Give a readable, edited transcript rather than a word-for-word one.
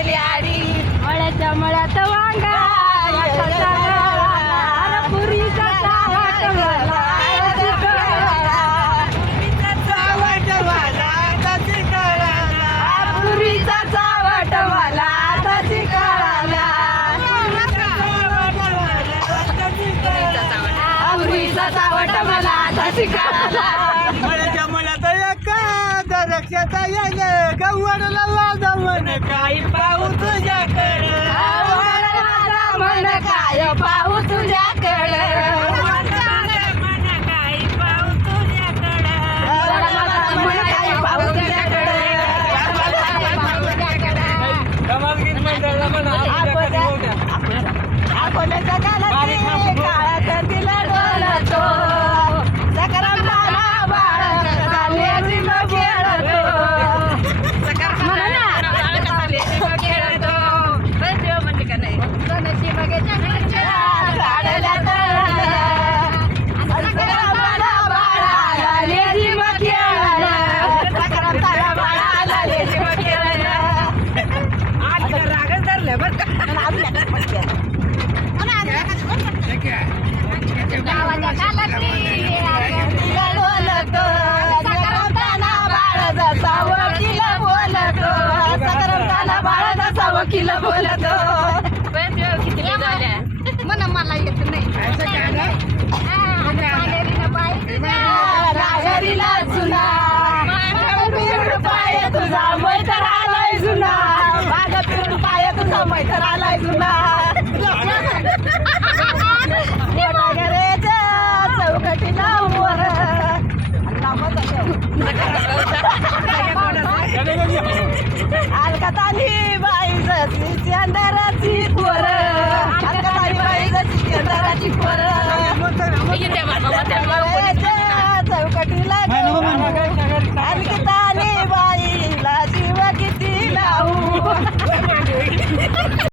वाढली आडी मळ्याच्या मळ्यात वांगा पुरीचा चावट मला पुरीचा चावट मला आताची कळाला पुरीचा चावट मला आताची कळाला मळ्याच्या मळ्यात एका रक्षाचा याने गव्हाडला लाजा म्हण काही पाहू तुझ्याकडे म्हण काय पाहू तुझ्याकडे अकोल्याच्या काळात दिला डोलतो सकाराम झाला बाळ रागच धरले बर का वकील बोलतो